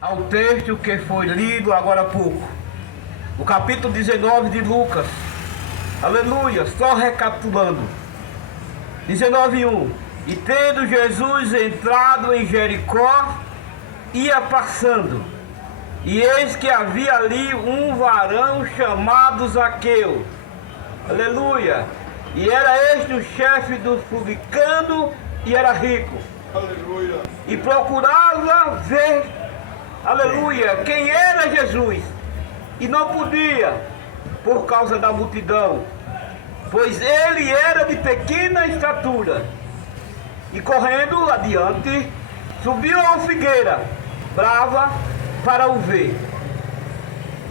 Ao texto que foi lido agora há pouco, o capítulo 19 de Lucas. Aleluia, só recapitulando. 19:1. E tendo Jesus entrado em Jericó, ia passando, e eis que havia ali um varão chamado Zaqueu. Aleluia. E era este o chefe do publicano e era rico. Aleluia. E procurava ver, aleluia, quem era Jesus. E não podia, por causa da multidão, pois ele era de pequena estatura. E correndo adiante, subiu a uma figueira brava para o ver,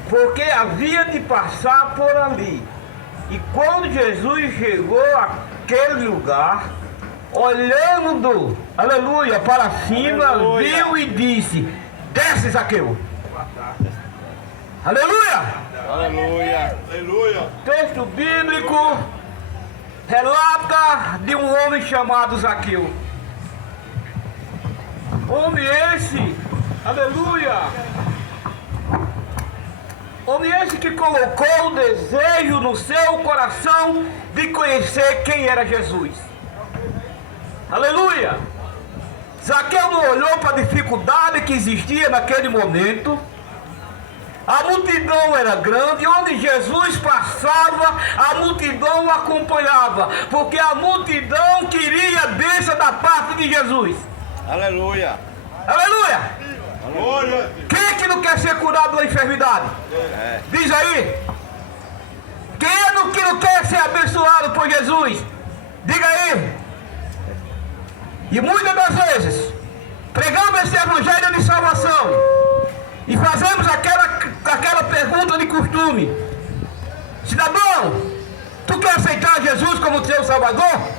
porque havia de passar por ali. E quando Jesus chegou àquele lugar, olhando, aleluia, para cima, aleluia, viu e disse: desce, Zaqueu. Aleluia! Aleluia. Aleluia. Texto bíblico relata de um homem chamado Zaqueu. Homem esse, aleluia, homem esse que colocou o desejo no seu coração de conhecer quem era Jesus. Aleluia! Zaqueu não olhou para a dificuldade que existia naquele momento. A multidão era grande, onde Jesus passava, a multidão o acompanhava, porque a multidão queria a bênção da parte de Jesus. Aleluia. Aleluia! Aleluia. Quem é que não quer ser curado da enfermidade? Diz aí. Quem é que não quer ser abençoado por Jesus? Diga aí. E muitas das vezes pregamos esse evangelho de salvação e fazemos aquela pergunta de costume: cidadão, tu quer aceitar Jesus como teu Salvador?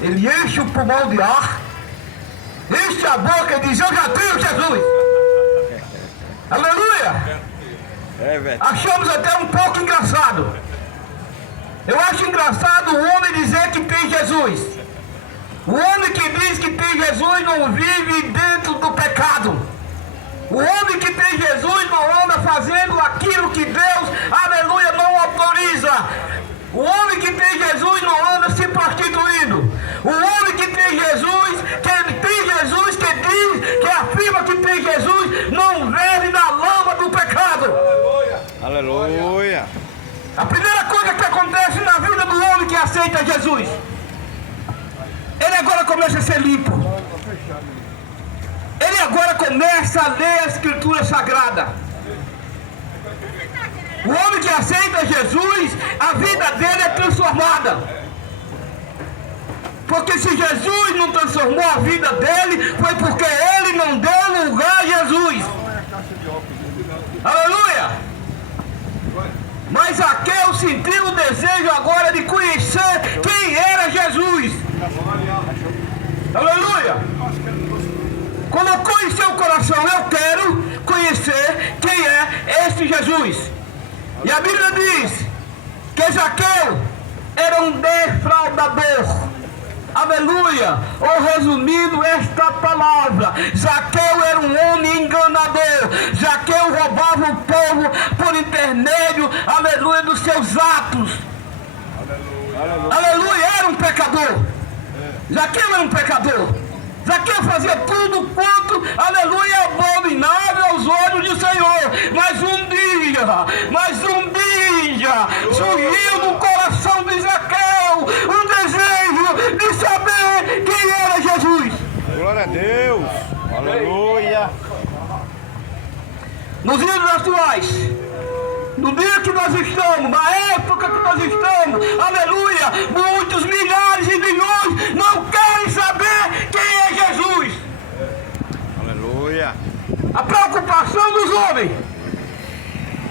Ele enche o pulmão de ar, enche a boca e diz: eu já tenho Jesus. Aleluia! Achamos até um pouco engraçado. Eu acho engraçado o homem dizer que tem Jesus. O homem que diz que tem Jesus não vive dentro do pecado. O homem que tem Jesus não anda fazendo aquilo que Deus, aleluia, não autoriza. O homem que tem Jesus não anda se prostituindo. O homem que tem Jesus, que diz, que afirma que tem Jesus, não vive na lama do pecado. Aleluia. A primeira coisa que acontece na vida do homem que aceita Jesus, ele agora começa a ser limpo. Ele agora começa a ler a Escritura Sagrada. O homem que aceita Jesus, a vida dele é transformada. Porque se Jesus não transformou a vida dele, foi porque ele não deu lugar a Jesus. Aleluia! Mas Zaqueu sentiu o desejo agora de conhecer quem era Jesus. Aleluia! Colocou em seu coração: eu quero conhecer quem é este Jesus. E a Bíblia diz que Zaqueu era um defraudador. Aleluia! Ou resumindo esta palavra, Zaqueu era um homem enganador. Zaqueu roubava o povo por intermédio, aleluia, dos seus atos. Aleluia! Era um pecador. Zaqueu era um pecador. Zaqueu fazia tudo quanto, aleluia, abominável aos olhos do Senhor. Mas um dia, surgiu no coração de Zaqueu um desejo de saber quem era Jesus. Glória a Deus. Aleluia. Nos dias atuais, no dia que nós estamos, na época que nós estamos, aleluia, muitos milhares e milhões não querem saber quem é Jesus. Aleluia. A preocupação dos homens,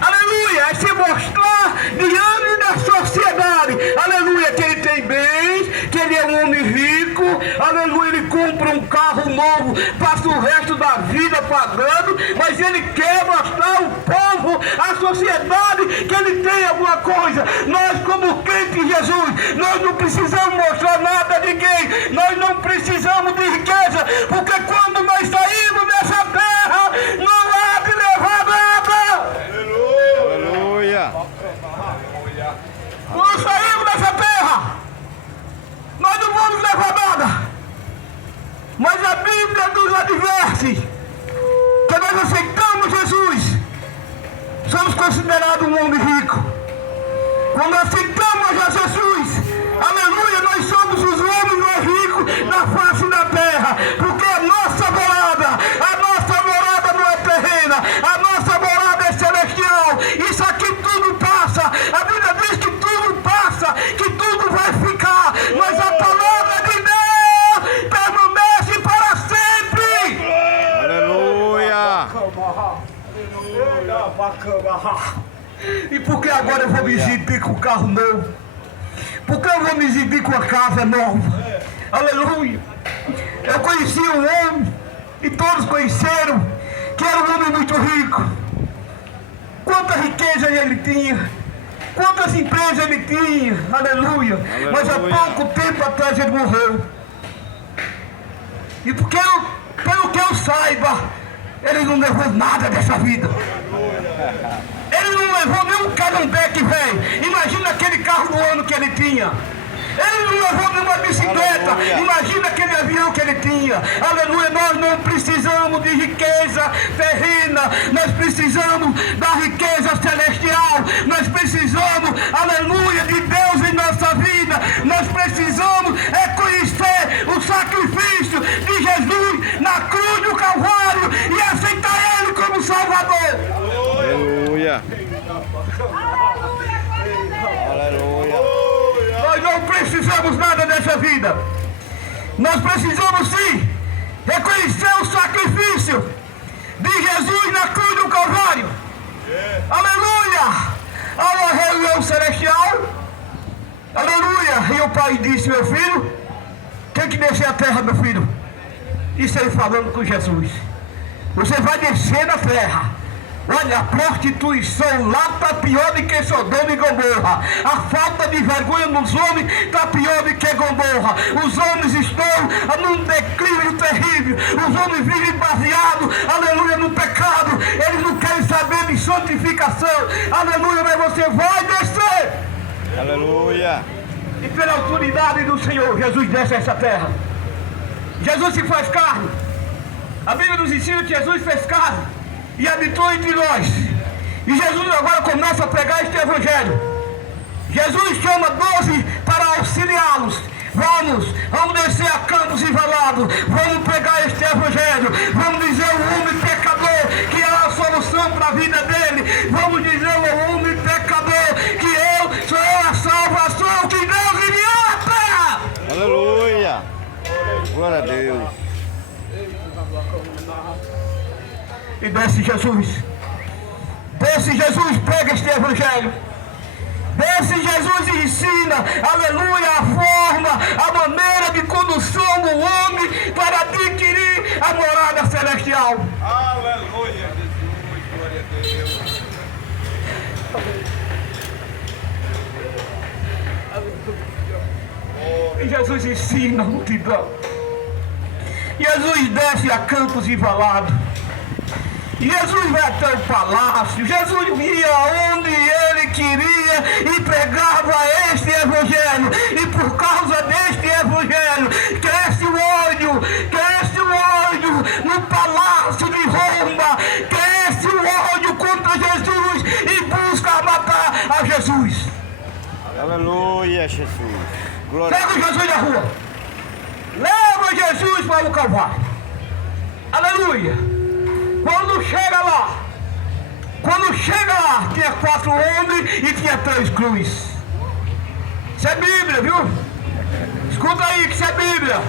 aleluia, é se mostrar diante da sociedade, aleluia, que ele tem bens, que ele é um homem rico, aleluia, ele compra um carro novo, passa o resto da vida pagando, mas ele quer mostrar ao povo, à sociedade, que ele tem alguma coisa. Nós, como crentes em Jesus, nós não precisamos mostrar nada a ninguém, nós não precisamos de riqueza, porque quando nós saímos dessa terra, somos considerados um homem rico. Quando aceitamos a Jesus, aleluia, nós somos os homens mais ricos da face da terra, porque a nossa morada não é terrena, a nossa morada é celestial. Isso aqui tudo passa, a Bíblia diz que tudo passa, que tudo vai ficar, mas a palavra de Deus permanece para sempre. Aleluia. E por que agora eu vou me exibir com um carro novo? Por que eu vou me exibir com uma casa nova? Aleluia! Eu conheci um homem, e todos conheceram, que era um homem muito rico. Quanta riqueza ele tinha, quantas empresas ele tinha, aleluia! Mas há pouco tempo atrás ele morreu. E porque pelo que eu saiba, ele não levou nada dessa vida. Ele não levou nem um Calhambeque, velho. Imagina aquele carro do ano que ele tinha. Ele não levou nenhuma bicicleta. Aleluia. Imagina aquele avião que ele tinha. Aleluia. Nós não precisamos de riqueza terrena. Nós precisamos da riqueza celestial. Nós precisamos, aleluia, de Deus em nossa vida. Nós precisamos conhecer o sacrifício de Jesus na cruz do Calvário e aceitar Ele como Salvador. Aleluia. Aleluia. Nós não precisamos nada dessa vida. Nós precisamos sim reconhecer o sacrifício de Jesus na cruz do Calvário. Aleluia! Há uma reunião celestial. Aleluia! E o pai disse: meu filho, tem que descer a terra, meu filho. Isso ele falando com Jesus. Você vai descer na terra. Olha, a prostituição lá está pior do que Sodoma e Gomorra. A falta de vergonha nos homens está pior do que Gomorra. Os homens estão num declínio terrível. Os homens vivem baseados, aleluia, no pecado. Eles não querem saber de santificação. Aleluia, mas você vai descer. Aleluia. E pela autoridade do Senhor, Jesus desce a essa terra. Jesus se faz carne. A Bíblia nos ensina que Jesus fez carne e habitou entre nós. E Jesus agora começa a pregar este evangelho. Jesus chama 12 para auxiliá-los. Vamos descer a campos e valados. Vamos pregar este evangelho. Vamos dizer ao homem pecador que é a solução para a vida dele. Vamos dizer ao homem pecador que eu sou a salvação que Deus enviou à terra. Aleluia. Glória a Deus. E desce Jesus. Desce Jesus, prega este evangelho. Desce Jesus e ensina, aleluia, a forma, a maneira de condução do homem para adquirir a morada celestial. Aleluia, Jesus. Glória a Deus. E Jesus ensina a multidão. Jesus desce a campos e valados. Jesus vai até o palácio. Jesus ia onde ele queria e pregava este evangelho. E por causa deste evangelho, cresce o ódio no palácio de Roma. Cresce o ódio contra Jesus e busca matar a Jesus. Aleluia, Jesus. Glória a Pega Deus. Jesus na rua. Leva Jesus para o Calvário. Aleluia. Quando chega lá, tinha 4 homens e tinha 3 cruzes. Isso é Bíblia, viu? Escuta aí que isso é Bíblia.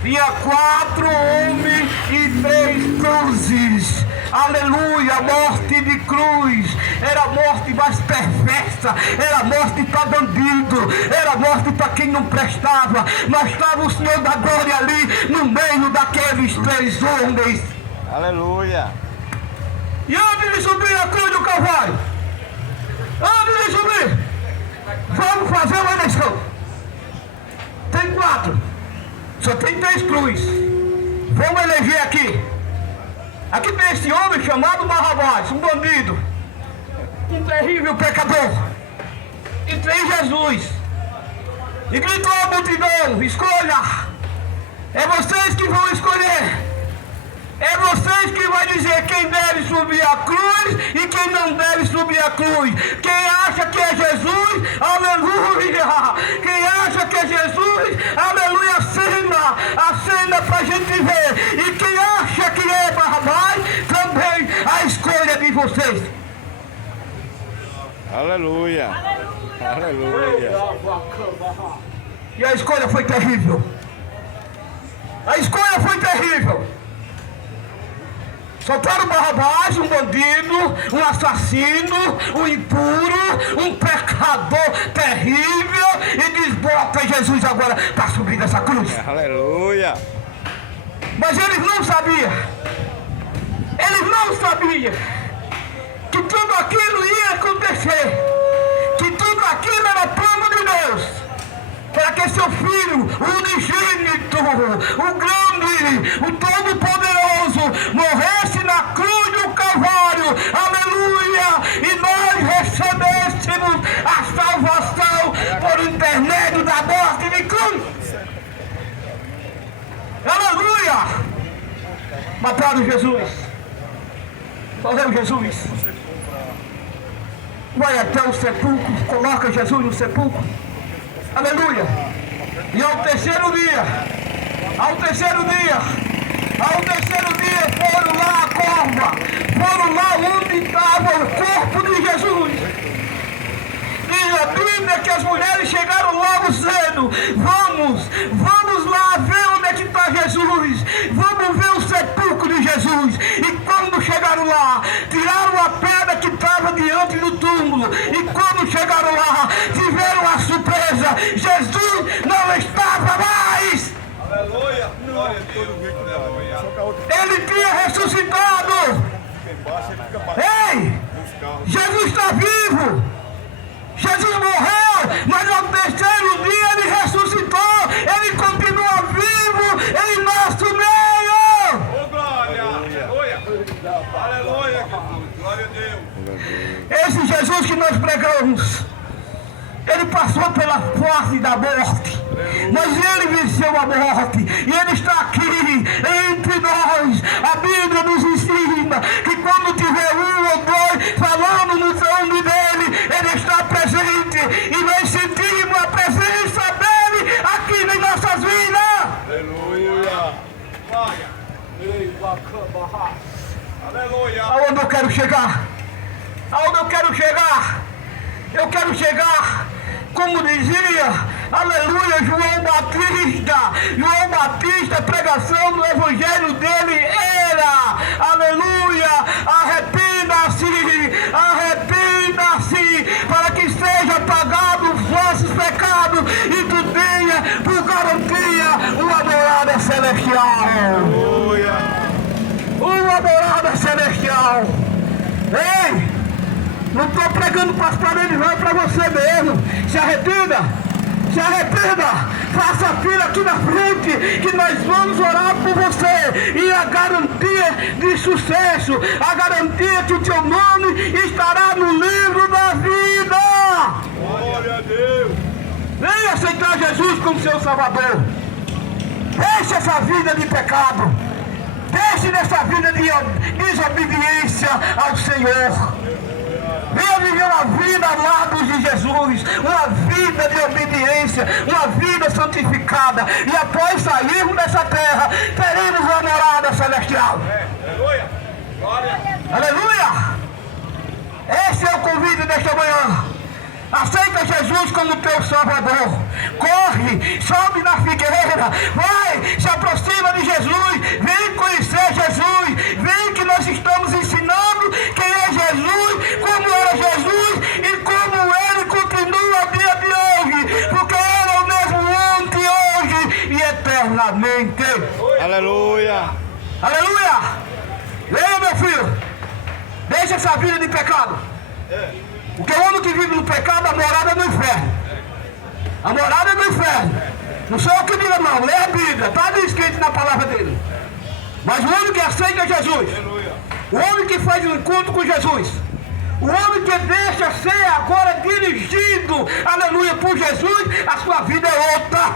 Tinha 4 homens e 3 cruzes. Aleluia, morte de cruz. Era a morte mais perversa. Era a morte para bandido. Era a morte para quem não prestava. Mas estava o Senhor da glória ali no meio daqueles 3 homens. Aleluia. E antes de subir a cruz do Calvário, antes de subir, vamos fazer uma eleição. Tem 4, só tem 3 cruzes. Vamos eleger aqui. Aqui tem esse homem chamado Barrabás, um bandido, um terrível pecador. E tem Jesus. E gritou a multidão: escolha. É vocês que vão escolher. É vocês que vão dizer quem deve subir a cruz e quem não deve subir a cruz. Quem acha que é Jesus, aleluia. Quem acha que é Jesus, aleluia, acenda para a gente ver. E quem acha que é Barrabás, também a escolha de vocês. Aleluia. Aleluia. E a escolha foi terrível. A escolha foi terrível. Soltaram Barrabás, um bandido, um assassino, um impuro, um pecador terrível, e diz: bota Jesus agora para subir dessa cruz. Aleluia. Mas eles não sabiam que tudo aquilo ia acontecer, que tudo aquilo era plano de Deus, para que seu filho, o unigênito, o grande, o todo-poderoso, morresse na cruz do Calvário, aleluia, e nós recebêssemos a salvação por intermédio da morte de cruz. Aleluia! Mataram Jesus. Morreu Jesus. Vai até o sepulcro, coloca Jesus no sepulcro. Aleluia! E ao terceiro dia, foram lá a cova, foram lá onde estava o corpo de Jesus. E a Bíblia que as mulheres chegaram logo cedo. Vamos lá ver onde é que está Jesus. Vamos ver o sepulcro de Jesus. E quando chegaram lá, tiraram a pedra que estava diante do túmulo. E quando chegaram lá, tiveram a surpresa: Jesus não estava mais. Aleluia. Glória a Deus. Ele tinha ressuscitado. Ei, Jesus está vivo. Jesus morreu, mas ao terceiro dia ele ressuscitou. Ele continua vivo em nosso meio. Oh, glória. Aleluia. Aleluia, Jesus. Glória a Deus. Esse Jesus que nós pregamos, ele passou pela face da morte, mas ele venceu a morte, e ele está aqui entre nós. A Bíblia nos ensina que quando tiver um ou dois falando no nome dele, ele está presente, e nós sentimos a presença dele aqui em nossas vidas. Aleluia. Aleluia. Aonde eu quero chegar? Eu quero chegar, como dizia, aleluia, João Batista, a pregação do evangelho dele era, aleluia, arrependa-se, para que seja pagado os vossos pecados e tu tenha por garantia uma morada celestial. Aleluia. Uma morada celestial. Ei! Não estou pregando para as paredes, não, é para você mesmo. Se arrependa, faça fila aqui na frente, que nós vamos orar por você. E a garantia de sucesso, a garantia que o teu nome estará no livro da vida. Glória a Deus. Venha aceitar Jesus como seu Salvador. Deixe essa vida de pecado. Deixe nessa vida de desobediência ao Senhor. Venha viver uma vida ao lado de Jesus, uma vida de obediência, uma vida santificada. E após sairmos dessa terra, teremos uma morada celestial. Aleluia. Glória. Aleluia! Esse é o convite desta manhã. Aceita Jesus como teu Salvador. Corre, sobe na figueira, vai, se aproxima de Jesus, vem conhecer Jesus, vem que nós estamos ensinando quem é Jesus, como era Jesus e como ele continua dia de hoje, porque ele é o mesmo ontem, hoje e eternamente. Aleluia. Aleluia! Leia, meu filho, deixa essa vida de pecado. Porque o homem que vive no pecado, a morada é no inferno. A morada é no inferno. Não sou eu que digo não, lê a Bíblia, está escrito na palavra dele. Mas o homem que aceita Jesus, o homem que faz um encontro com Jesus, o homem que deixa ser agora dirigido, aleluia, por Jesus, a sua vida é outra.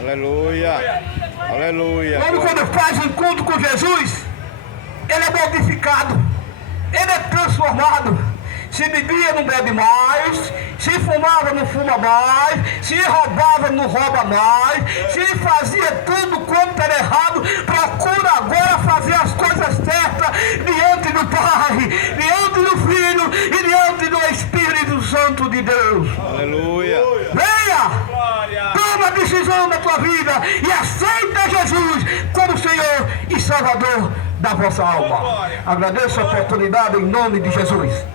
Aleluia. Aleluia. O homem quando faz um encontro com Jesus, ele é modificado, ele é transformado. Se bebia, não bebe mais. Se fumava, não fuma mais. Se roubava, não rouba mais. Se fazia tudo quanto era errado, procura agora fazer as coisas certas diante do Pai, diante do Filho e diante do Espírito Santo de Deus. Aleluia. Venha! Toma a decisão da tua vida e aceita Jesus como Senhor e Salvador da vossa alma. Agradeço a oportunidade em nome de Jesus.